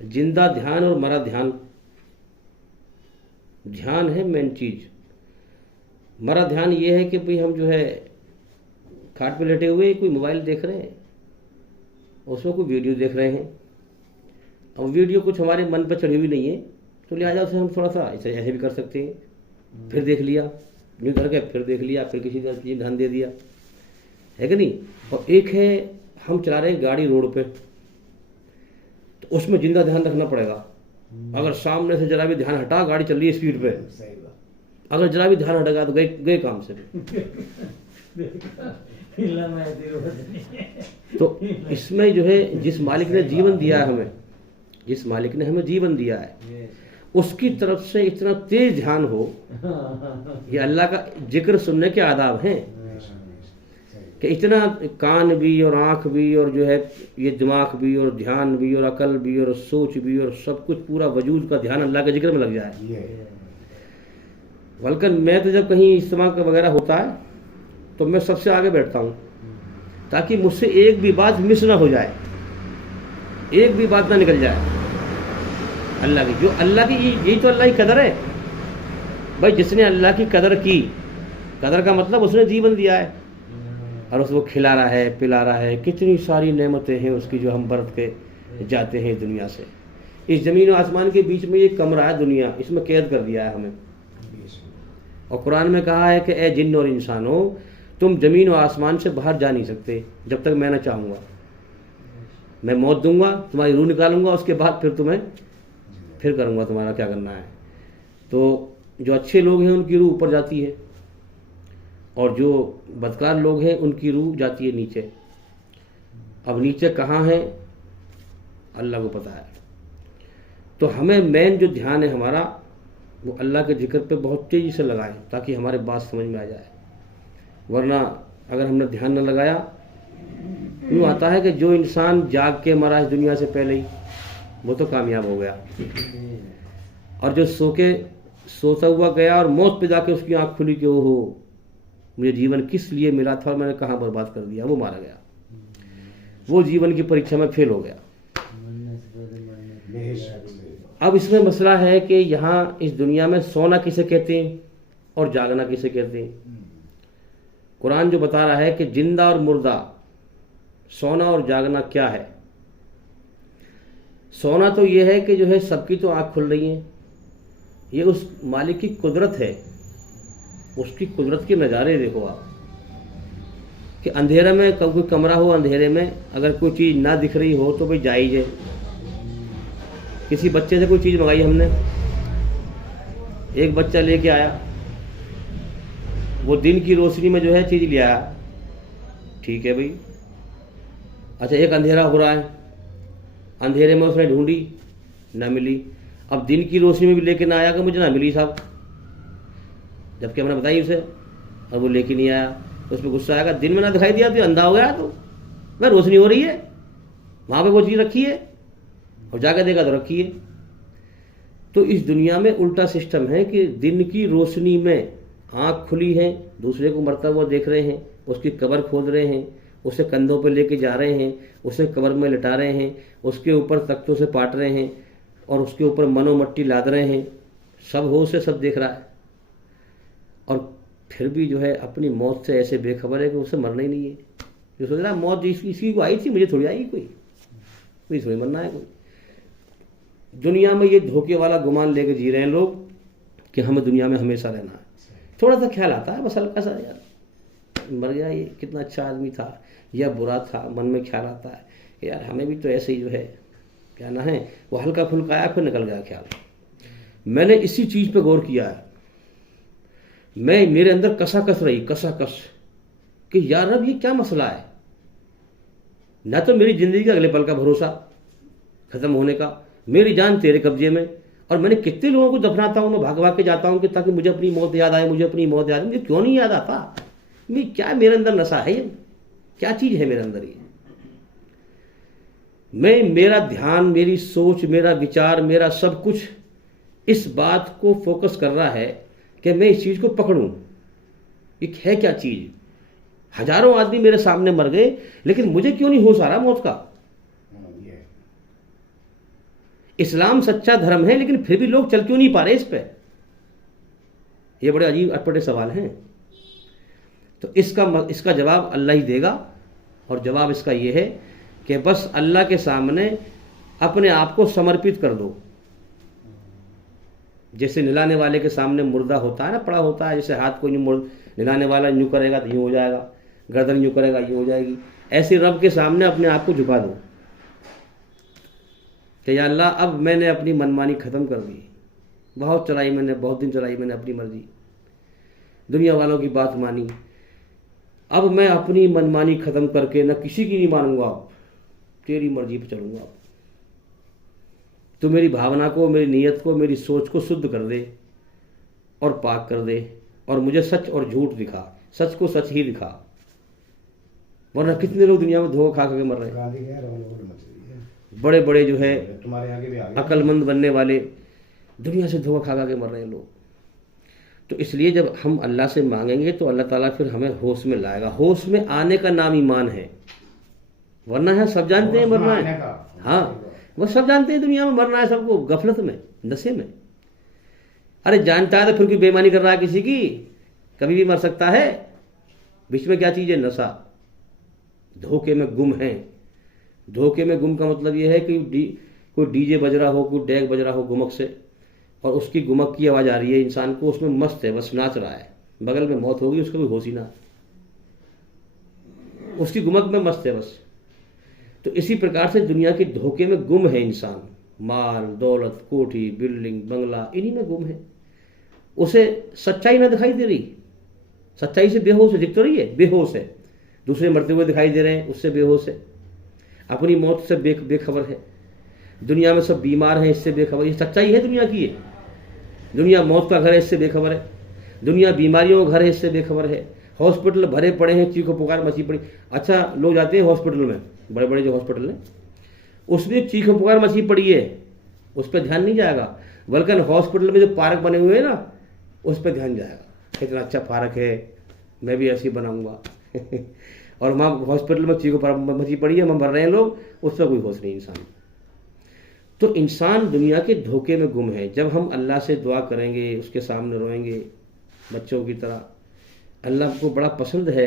जिंदा ध्यान और मरा ध्यान। ध्यान है मेन चीज, मरा ध्यान ये है कि भाई हम जो है खाट पे लेटे हुए कोई मोबाइल देख रहे हैं, उसमें कोई वीडियो देख रहे हैं, अब वीडियो कुछ हमारे मन पर चढ़ी हुई नहीं है, तो लिहाजा उसे हम थोड़ा सा ऐसे भी कर सकते हैं, फिर देख लिया, न्यू करके फिर देख लिया, फिर किसी चीज़ ध्यान दे दिया, है कि नहीं। और एक है हम चला रहे हैं गाड़ी रोड पे, तो उसमें जिंदा ध्यान रखना पड़ेगा। अगर सामने से जरा भी ध्यान हटा, गाड़ी चल रही है स्पीड पे, अगर जरा भी ध्यान हटेगा तो गए काम से। तो इसमें जो है जिस मालिक ने जीवन दिया है हमें, जिस मालिक ने हमें जीवन दिया है, उसकी तरफ से इतना तेज ध्यान हो, ये अल्लाह का जिक्र सुनने के आदाब हैं कि इतना कान भी और आंख भी और जो है ये दिमाग भी और ध्यान भी और अकल भी और सोच भी और सब कुछ पूरा वजूद का ध्यान अल्लाह के जिक्र में लग जाए। बल्कि मैं तो जब कहीं इज्तिमा वगैरह होता है तो मैं सबसे आगे बैठता हूँ, ताकि मुझसे एक भी बात मिस ना हो जाए, एक भी बात ना निकल जाए अल्लाह की। जो अल्लाह की, यही तो अल्लाह की कदर है भाई। जिसने अल्लाह की कदर की, कदर का मतलब उसने जीवन दिया है और उसको खिला रहा है, पिला रहा है, कितनी सारी नेमतें हैं उसकी जो हम बरत के जाते हैं दुनिया से। इस ज़मीन और आसमान के बीच में ये कमरा है दुनिया, इसमें कैद कर दिया है हमें। और कुरान में कहा है कि ए जिन्न और इंसानों, तुम ज़मीन और आसमान से बाहर जा नहीं सकते जब तक मैं ना चाहूँगा। मैं मौत दूंगा, तुम्हारी रूह निकालूंगा, उसके बाद फिर तुम्हें फिर करूँगा तुम्हारा क्या करना है। तो जो अच्छे लोग हैं उनकी रूह ऊपर जाती है और जो बदकार लोग हैं उनकी रूह जाती है नीचे। अब नीचे कहाँ है अल्लाह को पता है। तो हमें मेन जो ध्यान है हमारा, वो अल्लाह के जिक्र पे बहुत तेज़ी से लगाएं ताकि हमारे बात समझ में आ जाए। वरना अगर हमने ध्यान न लगाया, यूँ आता है कि जो इंसान जाग के मरा इस दुनिया से पहले ही, वो तो कामयाब हो गया, और जो सोता हुआ गया और मौत पे जाके उसकी आँख खुली कि ओहो मुझे जीवन किस लिए मिला था और मैंने कहाँ बर्बाद कर दिया, वो मारा गया, वो जीवन की परीक्षा में फेल हो गया। अब इसमें मसला है कि यहाँ इस दुनिया में सोना किसे कहते हैं और जागना किसे कहते हैं। कुरान जो बता रहा है कि जिंदा और मुर्दा, सोना और जागना क्या है। सोना तो ये है कि जो है सबकी तो आँख खुल रही है, ये उस मालिक की कुदरत है, उसकी कुदरत के नज़ारे देखो आप कि अंधेरे में कोई कमरा हो, अंधेरे में अगर कोई चीज़ ना दिख रही हो तो भाई जायज़ है। किसी बच्चे से कोई चीज़ मंगाई हमने, एक बच्चा लेके आया, वो दिन की रोशनी में जो है चीज़ ले आया, ठीक है भाई। अच्छा, एक अंधेरा हो रहा है, अंधेरे में उसने ढूंढी ना मिली, अब दिन की रोशनी में भी लेके ना आया कि मुझे ना मिली साहब, जबकि हमने बताई उसे, और वो लेके नहीं आया, तो उस पर गुस्सा आएगा। दिन में ना दिखाई दिया तो अंधा हो गया, तो मैं रोशनी हो रही है, वहाँ पे वो चीज़ रखी है और जाकर देखा तो रखी है। तो इस दुनिया में उल्टा सिस्टम है कि दिन की रोशनी में आँख खुली है, दूसरे को मरता हुआ देख रहे हैं, उसकी कब्र खोद रहे हैं, उसे कंधों पर लेके जा रहे हैं, उसे कब्र में लिटा रहे हैं, उसके ऊपर तख्तों से पाट रहे हैं और उसके ऊपर मनो मट्टी लाद रहे हैं, सब हो से सब देख रहा है, और फिर भी जो है अपनी मौत से ऐसे बेखबर है कि उसे मरना ही नहीं है। जो सोच रहा है मौत इसी को आई थी, मुझे थोड़ी आई, कोई थोड़ी मरना है। कोई दुनिया में ये धोखे वाला गुमान लेके जी रहे हैं लोग कि हमें दुनिया में हमेशा रहना है। थोड़ा सा ख्याल आता है बस हल्का सा, यार मर गया ये कितना अच्छा आदमी था या बुरा था, मन में ख्याल आता है यार हमें भी तो ऐसे ही जो है क्या ना है, वो हल्का फुल्का आया फिर निकल गया ख्याल। मैंने इसी चीज़ पे गौर किया है, मेरे अंदर कसाकस रही, कसाकस कि यार अब ये क्या मसला है। ना तो मेरी ज़िंदगी का अगले पल का भरोसा ख़त्म होने का, मेरी जान तेरे कब्जे में, और मैंने कितने लोगों को दफनाता हूँ, मैं भाग भाग के जाता हूँ कि ताकि मुझे अपनी मौत याद आए, मुझे अपनी मौत याद आए। मुझे क्यों नहीं याद आता, मैं क्या मेरे अंदर नशा है, ये क्या चीज़ है मेरे अंदर ये। मेरा ध्यान, मेरी सोच, मेरा विचार, मेरा सब कुछ इस बात को फोकस कर रहा है कि मैं इस चीज़ को पकड़ूं, ये है क्या चीज़। हजारों आदमी मेरे सामने मर गए, लेकिन मुझे क्यों नहीं होश आ रहा मौत का। इस्लाम सच्चा धर्म है, लेकिन फिर भी लोग चल क्यों नहीं पा रहे इस पे? ये बड़े अजीब अटपटे सवाल हैं। तो इसका जवाब अल्लाह ही देगा। और जवाब इसका ये है कि बस अल्लाह के सामने अपने आप को समर्पित कर दो। जैसे निलाने वाले के सामने मुर्दा होता है ना, पड़ा होता है, जैसे हाथ को यूँ निलाने वाला यूँ करेगा तो यूँ हो जाएगा, गर्दन यूँ करेगा यूँ हो जाएगी, ऐसे रब के सामने अपने आप को झुका दो कि या अल्लाह अब मैंने अपनी मनमानी ख़त्म कर दी, बहुत चलाई मैंने, बहुत दिन चलाई मैंने अपनी मर्जी, दुनिया वालों की बात मानी, अब मैं अपनी मनमानी ख़त्म करके न किसी की नहीं मानूंगा, अब तेरी मर्जी पे चलूँगा। अब तो मेरी भावना को, मेरी नीयत को, मेरी सोच को शुद्ध कर दे और पाक कर दे, और मुझे सच और झूठ दिखा, सच को सच ही दिखा। वरना कितने लोग दुनिया में धोखा खा के मर रहे हैं, बड़े बड़े जो है अक्लमंद बनने वाले दुनिया से धोखा खा के मर रहे हैं लोग। तो इसलिए जब हम अल्लाह से मांगेंगे तो अल्लाह ताला फिर हमें होश में लाएगा। होश में आने का नाम ईमान है, वरना है सब जानते हैं मरना है। हाँ, वो सब जानते हैं दुनिया में मरना है सबको, गफलत में, नशे में। अरे जानता है तो फिर कोई बेईमानी कर रहा है किसी की, कभी भी मर सकता है। बीच में क्या चीज़ है? नशा। धोखे में गुम है। धोखे में गुम का मतलब ये है कि कोई डीजे बज रहा हो, कोई डैग बज रहा हो गुमक से, और उसकी गुमक की आवाज़ आ रही है, इंसान को उसमें मस्त है, बस नाच रहा है, बगल में मौत होगी उसका भी होश ही ना, उसकी गुमक में मस्त है बस। तो इसी प्रकार से दुनिया के धोखे में गुम है इंसान, माल दौलत, कोठी बिल्डिंग बंगला, इन्हीं में गुम है। उसे सच्चाई ना दिखाई दे रही, सच्चाई से बेहोश है, दिख तो रही है, बेहोश है। दूसरे मरते हुए दिखाई दे रहे हैं, उससे बेहोश है। अपनी मौत से बेखबर है। दुनिया में सब बीमार हैं, इससे बेखबर। ये सच्चाई है दुनिया की। ये दुनिया मौत का घर है, इससे बेखबर है। दुनिया बीमारियों का घर है, इससे बेखबर है। हॉस्पिटल भरे पड़े हैं, चीखो पुकार मची पड़ी। अच्छा, लोग जाते हैं हॉस्पिटल में, बड़े बड़े जो हॉस्पिटल हैं, उसमें चीखो पुकार मची पड़ी है, उस पर ध्यान नहीं जाएगा। बल्कि हॉस्पिटल में जो पार्क बने हुए हैं ना, उस पर ध्यान जाएगा। इतना अच्छा पार्क है, मैं भी ऐसे ही बनाऊंगा। और वहाँ हॉस्पिटल में चीखो पुकार मची पड़ी है, वहाँ मर रहे हैं लोग, उस पर कोई होश नहीं इंसान। तो इंसान दुनिया के धोखे में गुम है। जब हम अल्लाह से दुआ करेंगे, उसके सामने रोएंगे बच्चों की तरह, अल्लाह को बड़ा पसंद है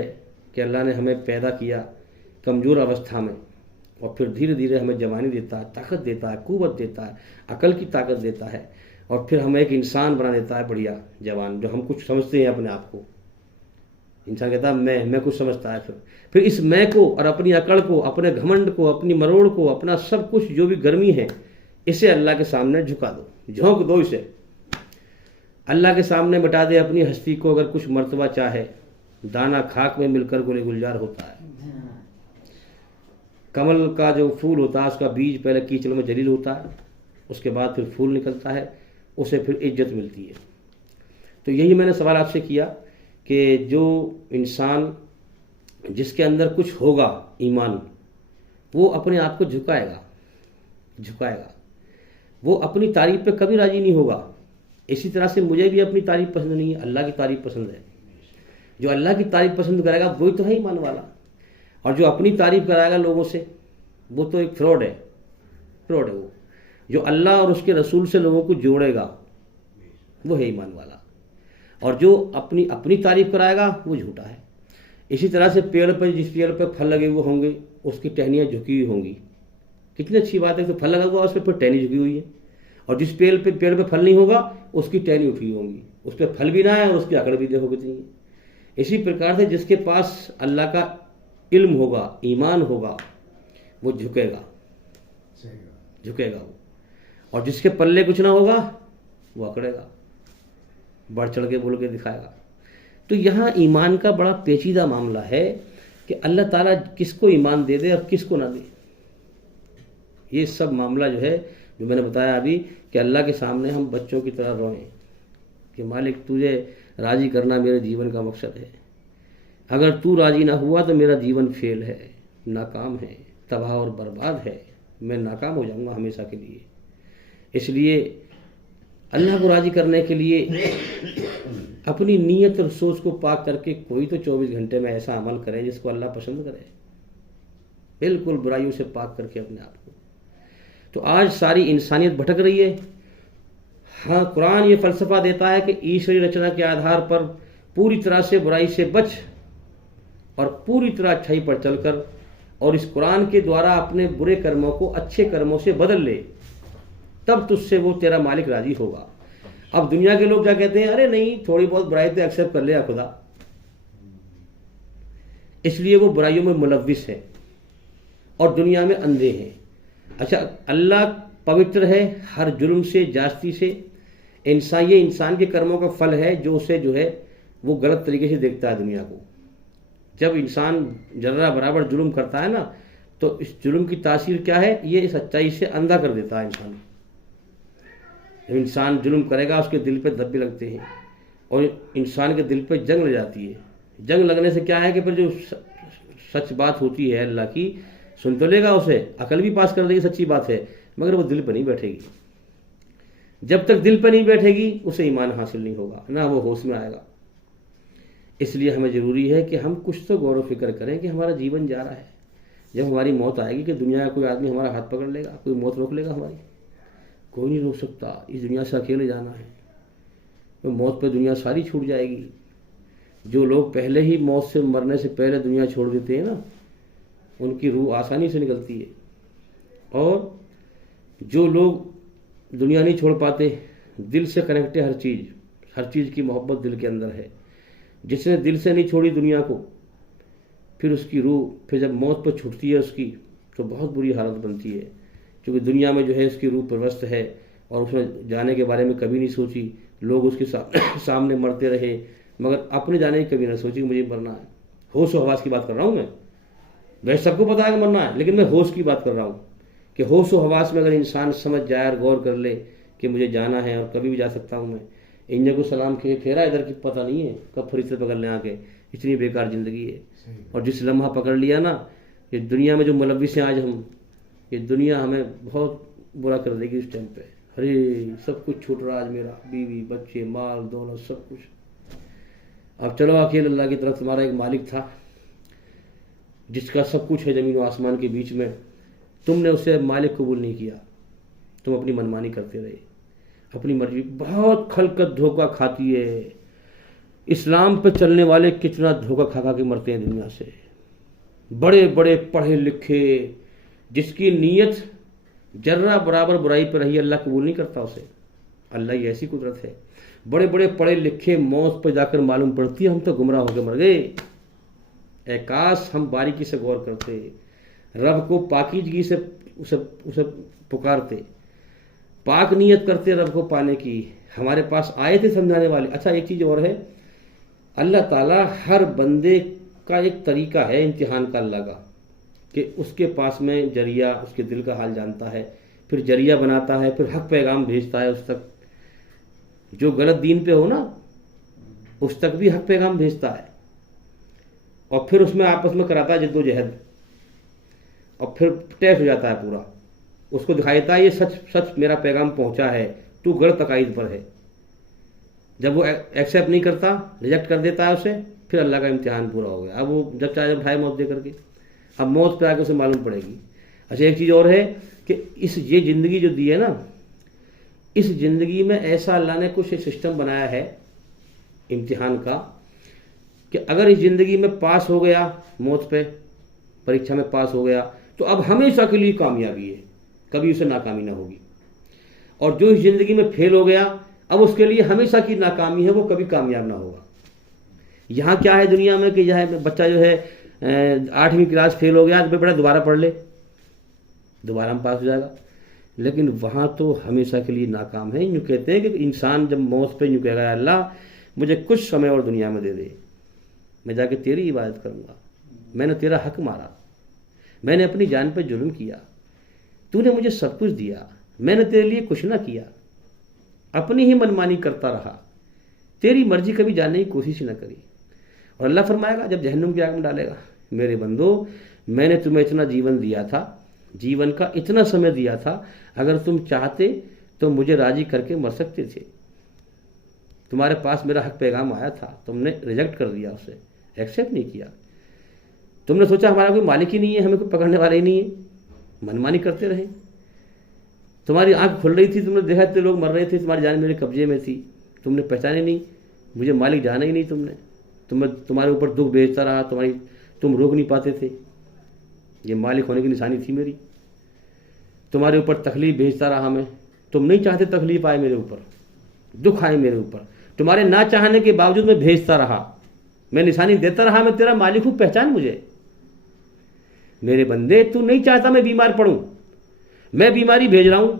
कि अल्लाह ने हमें पैदा किया कमज़ोर अवस्था में, और फिर धीरे धीरे हमें जवानी देता है, ताकत देता है, कुव्वत देता है, अकल की ताकत देता है, और फिर हमें एक इंसान बना देता है बढ़िया जवान, जो हम कुछ समझते हैं अपने आप को। इंसान कहता है मैं कुछ समझता है। फिर इस मैं को और अपनी अकड़ को, अपने घमंड को, अपनी मरोड़ को, अपना सब कुछ जो भी गर्मी है, इसे अल्लाह के सामने झुका दो, झोंक दो इसे। अल्लाह के सामने मिटा दे अपनी हस्ती को। अगर कुछ मर्तबा चाहे, दाना खाक में मिलकर गुले गुलजार होता है। कमल का जो फूल होता है, उसका बीज पहले कीचड़ में जलील होता है, उसके बाद फिर फूल निकलता है, उसे फिर इज्जत मिलती है। तो यही मैंने सवाल आपसे किया कि जो इंसान जिसके अंदर कुछ होगा ईमान, वो अपने आप को झुकाएगा, वो अपनी तारीफ पे कभी राजी नहीं होगा। इसी तरह से मुझे भी अपनी तारीफ पसंद नहीं है, अल्लाह की तारीफ पसंद है। जो अल्लाह की तारीफ पसंद करेगा वही तो है ईमान वाला। और जो अपनी तारीफ कराएगा लोगों से, वो तो एक फ्रॉड है वो। जो अल्लाह और उसके रसूल से लोगों को जोड़ेगा, वो है ईमान वाला। और जो अपनी तारीफ कराएगा, वो झूठा है। इसी तरह से पेड़ पर, जिस पेड़ पर फल लगे हुए होंगे, उसकी टहनियाँ झुकी हुई होंगी। कितनी अच्छी बात है, तो फल लगा हुआ उस पर टहनी झुकी हुई है। और जिस पेड़ पे फल नहीं होगा, उसकी टहनी उठी होंगी, उस पर फल भी ना है और उसकी अकड़ भी देखो कितनी है। इसी प्रकार से जिसके पास अल्लाह का इल्म होगा, ईमान होगा, वो झुकेगा वो। और जिसके पल्ले कुछ ना होगा, वो अकड़ेगा, बढ़ चढ़ के बोल के दिखाएगा। तो यहाँ ईमान का बड़ा पेचीदा मामला है कि अल्लाह ताला किसको ईमान दे दे और किसको ना दे। ये सब मामला जो है, जो मैंने बताया अभी, कि अल्लाह के सामने हम बच्चों की तरह रोएं कि मालिक तुझे राज़ी करना मेरे जीवन का मकसद है। अगर तू राज़ी ना हुआ तो मेरा जीवन फेल है, नाकाम है, तबाह और बर्बाद है, मैं नाकाम हो जाऊंगा हमेशा के लिए। इसलिए अल्लाह को राज़ी करने के लिए अपनी नीयत और सोच को पाक करके कोई तो 24 घंटे में ऐसा अमल करे जिसको अल्लाह पसंद करे, बिल्कुल बुराइयों से पाक करके अपने आप को। तो आज सारी इंसानियत भटक रही है। हाँ, कुरान ये फ़लसफ़ा देता है कि ईश्वरीय रचना के आधार पर पूरी तरह से बुराई से बच और पूरी तरह अच्छाई पर चलकर और इस कुरान के द्वारा अपने बुरे कर्मों को अच्छे कर्मों से बदल ले, तब तुझसे वो तेरा मालिक राजी होगा। अब दुनिया के लोग क्या कहते हैं, अरे नहीं, थोड़ी बहुत बुराई तो एक्सेप्ट कर ले खुदा, इसलिए वो बुराइयों में मुलव्विस है और दुनिया में अंधे हैं। अच्छा, अल्लाह पवित्र है हर जुर्म से, जास्ती से। ये इंसान के कर्मों का फल है जो उसे जो है वो गलत तरीके से देखता है दुनिया को। जब इंसान जर्रा बराबर जुल्म करता है ना, तो इस जुल्म की तासीर क्या है, ये सच्चाई से अंधा कर देता है इंसान। जब इंसान जुल्म करेगा उसके दिल पे धब्बे लगते हैं और इंसान के दिल पे जंग लग जाती है। जंग लगने से क्या है कि फिर जो सच बात होती है अल्लाह की, सुन तो लेगा, उसे अकल भी पास कर देगी, सच्ची बात है, मगर वो दिल पर नहीं बैठेगी। जब तक दिल पर नहीं बैठेगी उसे ईमान हासिल नहीं होगा, ना वो होश में आएगा। इसलिए हमें ज़रूरी है कि हम कुछ तो गौर व फिक्र करें कि हमारा जीवन जा रहा है। जब हमारी मौत आएगी कि दुनिया का कोई आदमी हमारा हाथ पकड़ लेगा, कोई मौत रोक लेगा हमारी? कोई नहीं रोक सकता। इस दुनिया से अकेले जाना है, तो मौत पर दुनिया सारी छूट जाएगी। जो लोग पहले ही मौत से मरने से पहले दुनिया छोड़ देते हैं ना, उनकी रूह आसानी से निकलती है। और जो लोग दुनिया नहीं छोड़ पाते, दिल से कनेक्ट है हर चीज़ की मोहब्बत दिल के अंदर है। जिसने दिल से नहीं छोड़ी दुनिया को, फिर उसकी रूह फिर जब मौत पर छूटती है उसकी, तो बहुत बुरी हालत बनती है। क्योंकि दुनिया में जो है उसकी रूह प्रवस्त है और उसमें जाने के बारे में कभी नहीं सोची। लोग उसके सामने मरते रहे, मगर अपने जाने की कभी ना सोची कि मुझे मरना है। होश व हवास की बात कर रहा हूँ मैं। वैसे सबको पता है कि मरना है, लेकिन मैं होश की बात कर रहा हूँ कि होश व हवास में अगर इंसान समझ जाए और गौर कर ले कि मुझे जाना है और कभी भी जा सकता हूँ मैं। इंजन को सलाम फेरा इधर की पता नहीं है कब फरिश्ते पकड़ ले आके। इतनी बेकार ज़िंदगी है। और जिस लम्हा पकड़ लिया ना, ये दुनिया में जो मुलव्विस हैं आज हम, ये दुनिया हमें बहुत बुरा कर देगी इस टाइम पे। अरे सब कुछ छूट रहा आज मेरा, बीवी बच्चे माल दौलत सब कुछ। अब चलो, अकेले अल्लाह की तरफ तुम्हारा एक मालिक था जिसका सब कुछ है ज़मीन और आसमान के बीच में। तुमने उसे मालिक कबूल नहीं किया, तुम अपनी मनमानी करते रहे, अपनी मर्जी। बहुत खलकत धोखा खाती है। इस्लाम पे चलने वाले कितना धोखा खा खा के मरते हैं दुनिया से। बड़े बड़े पढ़े लिखे, जिसकी नीयत जर्रा बराबर बुराई पर रही, अल्लाह कबूल नहीं करता उसे। अल्लाह की ऐसी कुदरत है। बड़े बड़े पढ़े लिखे मौत पर जाकर मालूम पड़ती है हम तो गुमराह होकर मर गए। ए काश हम बारीकी से गौर करते, रब को पाकीज़गी से उसे पुकारते, पाक नियत करते रब को पाने की। हमारे पास आए थे समझाने वाले। अच्छा, एक चीज़ और है, अल्लाह ताला हर बंदे का एक तरीका है इम्तिहान का अल्लाह का, कि उसके पास में जरिया, उसके दिल का हाल जानता है, फिर जरिया बनाता है, फिर हक पैगाम भेजता है उस तक। जो गलत दीन पे हो ना, उस तक भी हक पैगाम भेजता है, और फिर उसमें आपस में कराता है जद्दोजहद, और फिर टेस्ट हो जाता है पूरा। उसको दिखाई देता है ये सच सच मेरा पैगाम पहुंचा है, तू गलत अकाईद पर है। जब वो एक्सेप्ट नहीं करता, रिजेक्ट कर देता है उसे, फिर अल्लाह का इम्तिहान पूरा हो गया। अब वो जब चाहे जब उठाए मौत दे करके, अब मौत पे आके उसे मालूम पड़ेगी। अच्छा, एक चीज़ और है कि ये ज़िंदगी जो दी है ना, इस ज़िंदगी में ऐसा अल्लाह ने कुछ एक सिस्टम बनाया है इम्तिहान का, कि अगर इस ज़िंदगी में पास हो गया, मौत पे परीक्षा में पास हो गया, तो अब हमेशा के लिए कामयाबी है, कभी उसे नाकामी ना होगी। और जो इस ज़िंदगी में फेल हो गया, अब उसके लिए हमेशा की नाकामी है, वो कभी कामयाब ना होगा। यहाँ क्या है दुनिया में कि यह बच्चा जो है 8वीं क्लास फेल हो गया, तो बेटा दोबारा पढ़ ले, दोबारा हम पास हो जाएगा। लेकिन वहाँ तो हमेशा के लिए नाकाम है। यूँ कहते हैं कि इंसान जब मौत पे यूँ कहेगा, अल्लाह मुझे कुछ समय और दुनिया में दे दे, मैं जाके तेरी इबादत करूँगा। मैंने तेरा हक मारा, मैंने अपनी जान पे जुल्म किया, तूने मुझे सब कुछ दिया, मैंने तेरे लिए कुछ ना किया, अपनी ही मनमानी करता रहा, तेरी मर्जी कभी जानने की कोशिश ना करी। और अल्लाह फरमाएगा जब जहन्नुम की आग में डालेगा, मेरे बंदो, मैंने तुम्हें इतना जीवन दिया था, जीवन का इतना समय दिया था, अगर तुम चाहते तो मुझे राजी करके मर सकते थे। तुम्हारे पास मेरा हक पैगाम आया था, तुमने रिजेक्ट कर दिया, उसे एक्सेप्ट नहीं किया। तुमने सोचा हमारा कोई मालिक ही नहीं है, हमें कोई पकड़ने वाला ही नहीं है, मनमानी करते रहे। तुम्हारी आंख खुल रही थी, तुमने देखा इतने लोग मर रहे थे, तुम्हारी जान मेरे कब्जे में थी, तुमने पहचाने नहीं, मुझे मालिक जाना ही नहीं तुमने। तुम्हारे ऊपर दुख भेजता रहा, तुम रोक नहीं पाते थे। ये मालिक होने की निशानी थी मेरी। तुम्हारे ऊपर तकलीफ भेजता रहा मैं, तुम नहीं चाहते तकलीफ आए मेरे ऊपर, दुख आए मेरे ऊपर, तुम्हारे ना चाहने के बावजूद मैं भेजता रहा, मैं निशानी देता रहा, मैं तेरा मालिक हूं, पहचान मुझे। मेरे बंदे, तू नहीं चाहता मैं बीमार पड़ूं, मैं बीमारी भेज रहा हूं,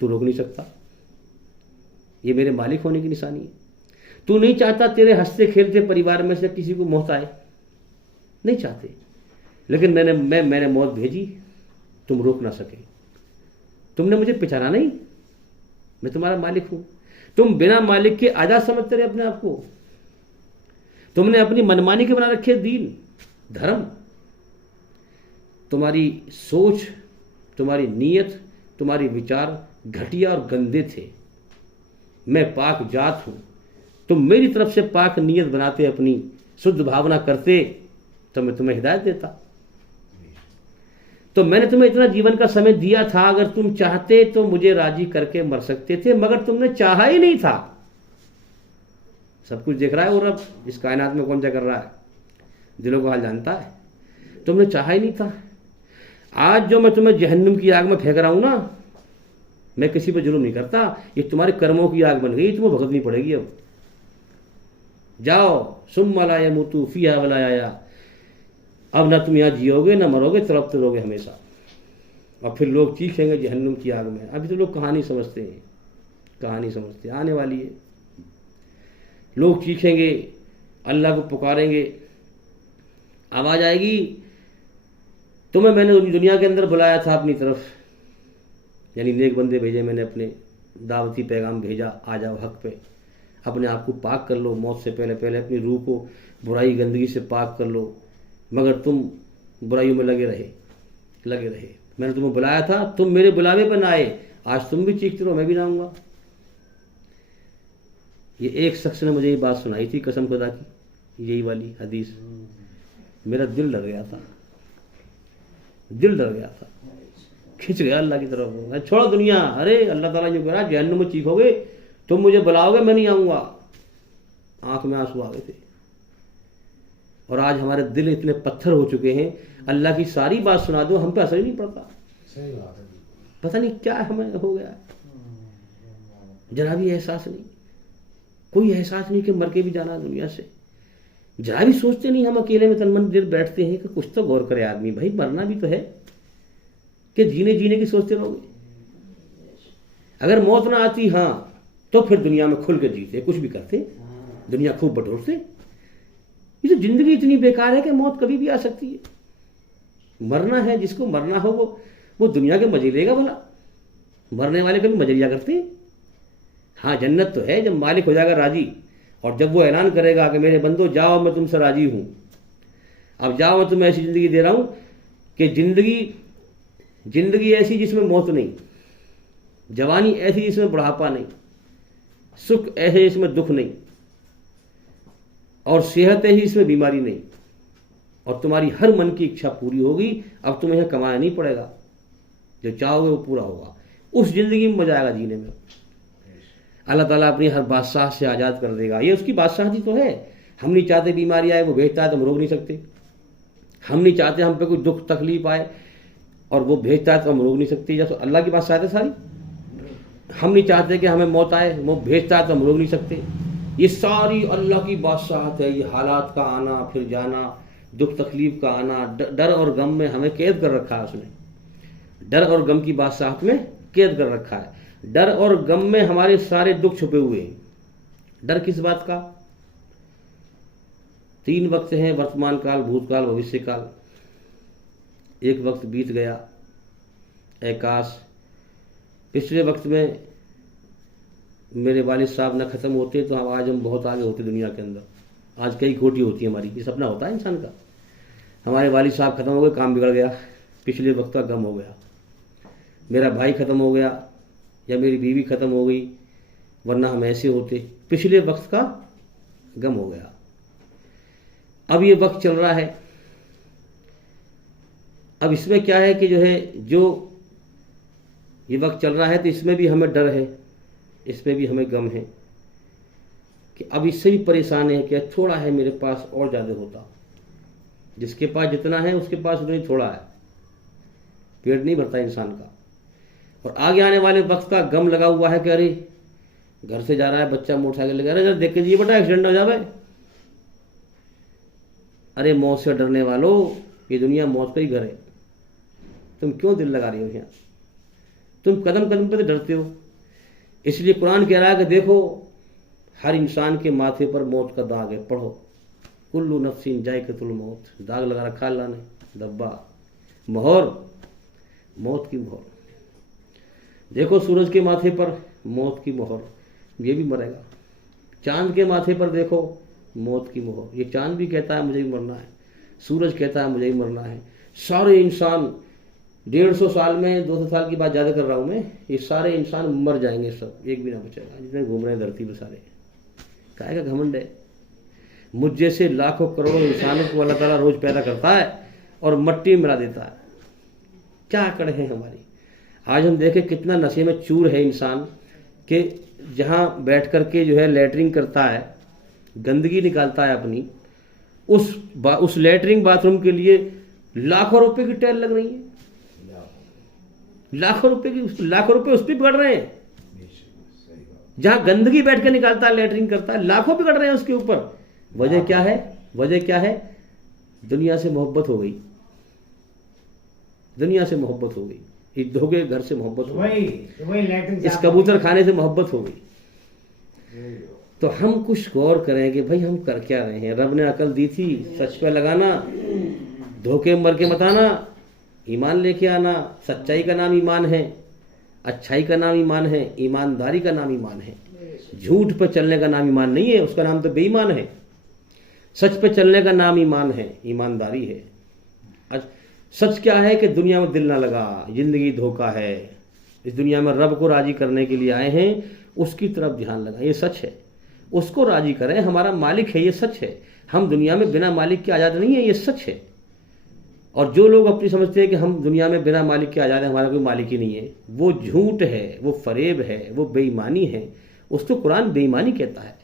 तू रोक नहीं सकता। ये मेरे मालिक होने की निशानी है। तू नहीं चाहता तेरे हंसते खेलते परिवार में से किसी को मौत आए, नहीं चाहते, लेकिन मैंने मौत भेजी, तुम रोक ना सके। तुमने मुझे पहचाना नहीं, मैं तुम्हारा मालिक हूं। तुम बिना मालिक के आजाद समझते रहे अपने आप को। तुमने अपनी मनमानी के बना रखे दीन धर्म। तुम्हारी सोच, तुम्हारी नीयत, तुम्हारे विचार घटिया और गंदे थे। मैं पाक जात हूं, तुम मेरी तरफ से पाक नीयत बनाते, अपनी शुद्ध भावना करते, तो मैं तुम्हें हिदायत देता। तो मैंने तुम्हें इतना जीवन का समय दिया था, अगर तुम चाहते तो मुझे राजी करके मर सकते थे, मगर तुमने चाहा ही नहीं था। सब कुछ देख रहा है, और अब इस कायनात में कौन क्या कर रहा है, दिलों का हाल जानता है। तुमने चाहा ही नहीं था। आज जो मैं तुम्हें जहन्नुम की आग में फेंक रहा हूं ना, मैं किसी पर जुल्म नहीं करता, ये तुम्हारे कर्मों की आग बन गई, तुम्हें भुगतनी पड़ेगी। अब जाओ, सुम्मा ला यमूतू फीहा वला यहया। अब ना तुम यहां जियोगे ना मरोगे, तड़पते रहोगे हमेशा, और फिर लोग चीखेंगे जहन्नुम की आग में। अभी तो लोग कहानी समझते हैं, कहानी समझते, आने वाली है। लोग चीखेंगे, अल्लाह को पुकारेंगे, आवाज आएगी, तुम्हें मैंने दुनिया के अंदर बुलाया था अपनी तरफ, यानी नेक बंदे भेजे मैंने, अपने दावती पैगाम भेजा, आ जाओ हक पे, अपने आप को पाक कर लो, मौत से पहले पहले अपनी रूह को बुराई गंदगी से पाक कर लो। मगर तुम बुराइयों में लगे रहे। मैंने तुम्हें बुलाया था, तुम मेरे बुलावे पर ना आए, आज तुम भी चीखते रहो, मैं भी ना आऊंगा। ये एक शख्स ने मुझे ये बात सुनाई थी, कसम खुदा की, यही वाली हदीस। मेरा दिल डर गया था, खिंच गया अल्लाह की तरफ। छोड़ो दुनिया, अरे अल्लाह ताला जो कह रहा, जहन्नुम में चीखोगे, तुम मुझे बुलाओगे, मैं नहीं आऊंगा। आंख में आंसू आ गए थे। और आज हमारे दिल इतने पत्थर हो चुके हैं, अल्लाह की सारी बात सुना दो, हम पे असर ही नहीं पड़ता। सही बात है। पता नहीं क्या हमें हो गया, जरा भी एहसास नहीं, कोई एहसास नहीं कि मर के भी जाना दुनिया से। जरा भी सोचते नहीं, हम अकेले में तन दिल बैठते हैं कि कुछ तो गौर करे आदमी, भाई मरना भी तो है, कि जीने की सोचते रहोगे। अगर मौत ना आती, हाँ, तो फिर दुनिया में खुल के जीते, कुछ भी करते, दुनिया खूब बटोरते। ये तो जिंदगी इतनी बेकार है कि मौत कभी भी आ सकती है। मरना है, जिसको मरना हो वो दुनिया के मजे लेगा भला। मरने वाले कभी मजे लिया करते हैं। हाँ, जन्नत तो है जब मालिक हो जाएगा राजी, और जब वो ऐलान करेगा कि मेरे बंदो जाओ, मैं तुमसे राजी हूं, अब जाओ, मैं तुम्हें ऐसी जिंदगी दे रहा हूं कि जिंदगी ऐसी जिसमें मौत नहीं, जवानी ऐसी जिसमें बुढ़ापा नहीं, सुख ऐसे जिसमें दुख नहीं, और सेहत ऐसी जिसमें बीमारी नहीं, और तुम्हारी हर मन की इच्छा पूरी होगी। अब तुम्हें यहां कमाना नहीं पड़ेगा, जो चाहोगे वो पूरा होगा। उस जिंदगी में मजा आएगा जीने में। अल्लाह ताला अपनी हर बादशाह से आज़ाद कर देगा। ये उसकी बादशाही तो है। हम नहीं चाहते बीमारी आए, वो भेजता है तो हम रोक नहीं सकते। हम नहीं चाहते हम पे कोई दुख तकलीफ आए, और वो भेजता है तो हम रोक नहीं सकते। जैसे अल्लाह की बादशाहत है सारी। हम नहीं चाहते कि हमें मौत आए, वो भेजता है तो हम रोक नहीं सकते। ये सारी अल्लाह की बादशाहत है। ये हालात का आना फिर जाना, दुख तकलीफ का आना, डर और गम में हमें कैद कर रखा है उसने। डर और गम की बादशाहत में कैद कर रखा है। डर और गम में हमारे सारे दुख छुपे हुए हैं। डर किस बात का? 3 वक्त हैं, वर्तमान काल, भूतकाल, भविष्य काल। एक वक्त बीत गया, आकाश। पिछले वक्त में मेरे वालिद साहब न खत्म होते तो आज हम बहुत आगे होते दुनिया के अंदर। आज कई कोटी होती है हमारी, ये सपना होता है इंसान का। हमारे वालिद साहब खत्म हो गए, काम बिगड़ गया, पिछले वक्त का गम हो गया। मेरा भाई खत्म हो गया या मेरी बीवी खत्म हो गई, वरना हम ऐसे होते, पिछले वक्त का गम हो गया। अब ये वक्त चल रहा है। अब इसमें क्या है कि जो ये वक्त चल रहा है तो इसमें भी हमें डर है, इसमें भी हमें गम है कि अब इससे भी परेशान है कि थोड़ा है मेरे पास और ज़्यादा होता। जिसके पास जितना है उसके पास उतना ही थोड़ा है, पेट नहीं भरता इंसान का। और आगे आने वाले वक्त का गम लगा हुआ है कि अरे घर से जा रहा है बच्चा मोटरसाइकिल लगा, अरे देख के जी बेटा एक्सीडेंट हो जाए। अरे मौत से डरने वालों, ये दुनिया मौत का ही घर है, तुम क्यों दिल लगा रही हो यहाँ? तुम कदम कदम पे तो डरते हो। इसलिए कुरान कह रहा है कि देखो हर इंसान के माथे पर मौत का दाग है, पढ़ो कुल्लू नफ्सिन जायक़तुल मौत, दाग लगा रखा अल्लाह ने, दब्बा, मोहर, मौत की मोहर। देखो सूरज के माथे पर मौत की मोहर, ये भी मरेगा। चांद के माथे पर देखो मौत की मोहर, ये चांद भी कहता है मुझे भी मरना है, सूरज कहता है मुझे भी मरना है। सारे इंसान 150 साल में, 200 साल की बात ज़्यादा कर रहा हूँ मैं, ये सारे इंसान मर जाएंगे सब, एक भी ना बचेगा। जितने घूम रहे हैं धरती पर सारे, काहे का घमंड है? मुझ जैसे लाखों करोड़ों इंसानों को अल्लाह ताला रोज पैदा करता है और मट्टी में मिला देता है। क्या अकड़ है हमारी? आज हम देखें कितना नशे में चूर है इंसान कि जहाँ बैठ करके जो है लैटरिन करता है, गंदगी निकालता है अपनी, उस लैटरिन बाथरूम के लिए लाखों रुपए की टैल लग रही है, लाखों रुपए उस पर बिगड़ रहे हैं। जहां गंदगी बैठ के निकालता है, लैटरिन करता है, लाखों बिगड़ रहे हैं उसके ऊपर। वजह क्या है? वजह क्या है? दुनिया से मोहब्बत हो गई, दुनिया से मोहब्बत हो गई, इस धोखे घर से मोहब्बत हो गई, इस कबूतर खाने से मोहब्बत हो गई। तो हम कुछ गौर करें कि भाई हम कर क्या रहे हैं। रब ने अकल दी थी, सच पे लगाना, धोखे मर के मत आना, ईमान लेके आना। सच्चाई का नाम ईमान है, अच्छाई का नाम ईमान है, ईमानदारी का नाम ईमान है। झूठ पर चलने का नाम ईमान नहीं है, उसका नाम तो बेईमान है। सच पे चलने का नाम ईमान है, ईमानदारी है। सच क्या है कि दुनिया में दिल ना लगा, जिंदगी धोखा है, इस दुनिया में रब को राजी करने के लिए आए हैं, उसकी तरफ ध्यान लगा, ये सच है। उसको राजी करें, हमारा मालिक है, ये सच है। हम दुनिया में बिना मालिक के आज़ाद नहीं है, ये सच है। और जो लोग अपनी समझते हैं कि हम दुनिया में बिना मालिक के आज़ाद हैं, हमारा कोई मालिक ही नहीं है, वो झूठ है, वो फरेब है, वो बेईमानी है। उसको कुरान बेईमानी कहता है।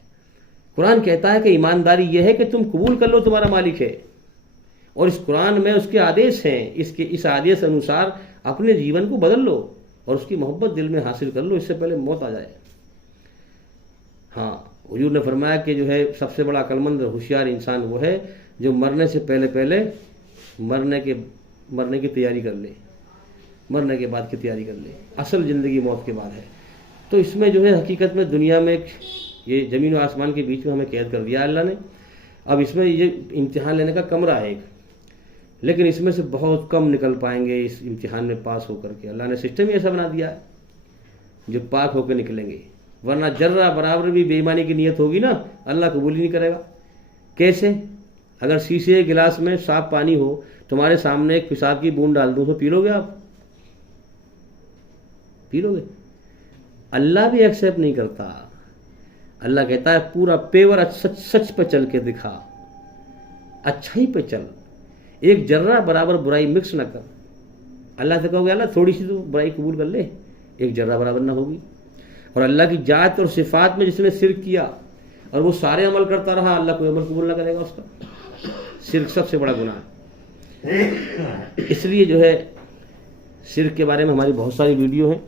कुरान कहता है कि ईमानदारी यह है कि तुम कबूल कर लो तुम्हारा मालिक है, और इस कुरान में उसके आदेश हैं, इस आदेश अनुसार अपने जीवन को बदल लो और उसकी मोहब्बत दिल में हासिल कर लो, इससे पहले मौत आ जाए। हाँ, हुजूर ने फरमाया कि जो है सबसे बड़ा अक्लमंद होशियार इंसान वो है जो मरने से पहले मरने की तैयारी कर ले, मरने के बाद की तैयारी कर ले। असल ज़िंदगी मौत के बाद है। तो इसमें जो है हकीकत में दुनिया में ये ज़मीन और आसमान के बीच में हमें कैद कर दिया अल्लाह ने। अब इसमें ये इम्तिहान लेने का कमरा है एक, लेकिन इसमें से बहुत कम निकल पाएंगे इस इम्तिहान में पास होकर के। अल्लाह ने सिस्टम ही ऐसा बना दिया है जो पाक होकर निकलेंगे, वरना जर्रा बराबर भी बेईमानी की नीयत होगी ना, अल्लाह कबूल ही नहीं करेगा। कैसे? अगर शीशे के गिलास में साफ पानी हो, तुम्हारे सामने एक पेशाब की बूंद डाल दूं तो पी लोगे आप? पी लोगे? अल्लाह भी एक्सेप्ट नहीं करता। अल्लाह कहता है पूरा पेवर सच पे चल के दिखा, अच्छाई पे चल, एक जर्रा बराबर बुराई मिक्स ना कर। अल्लाह से कहोगे अल्लाह थोड़ी सी तो बुराई कबूल कर ले, एक जर्रा बराबर ना होगी। और अल्लाह की जात और सिफात में जिसने शिर्क किया और वो सारे अमल करता रहा, अल्लाह कोई अमल कबूल ना करेगा उसका। शिर्क सबसे बड़ा गुनाह है। इसलिए जो है शिर्क के बारे में हमारी बहुत सारी वीडियो हैं,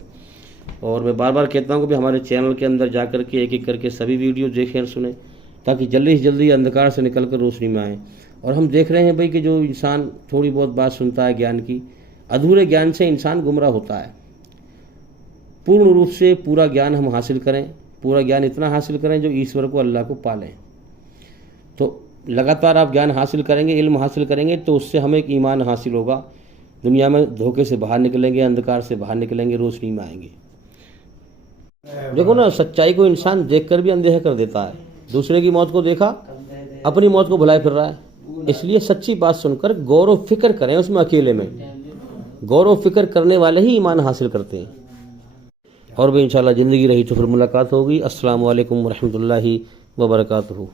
और मैं बार बार कहता हूँ कि भी हमारे चैनल के अंदर जा कर के एक एक करके सभी वीडियो देखें और सुने, ताकि जल्दी से जल्दी अंधकार से निकल कर रोशनी में आए। और हम देख रहे हैं भाई कि जो इंसान थोड़ी बहुत बात सुनता है ज्ञान की, अधूरे ज्ञान से इंसान गुमराह होता है। पूर्ण रूप से पूरा ज्ञान हम हासिल करें, पूरा ज्ञान इतना हासिल करें जो ईश्वर को, अल्लाह को पालें। तो लगातार आप ज्ञान हासिल करेंगे, इल्म हासिल करेंगे, तो उससे हमें एक ईमान हासिल होगा। दुनिया में धोखे से बाहर निकलेंगे, अंधकार से बाहर निकलेंगे, रोशनी में आएंगे। देखो ना, सच्चाई को इंसान देखकर भी अनदेखा कर देता है। दूसरे की मौत को देखा, अपनी मौत को भुलाए फिर रहा है। इसलिए सच्ची बात सुनकर गौर फिक्र करें, उसमें अकेले में गौर फिक्र करने वाले ही ईमान हासिल करते हैं। और भी इंशाल्लाह ज़िंदगी रही तो फिर मुलाकात होगी। अस्सलामु अलैकुम वरहमतुल्लाहि वबरकातुहू।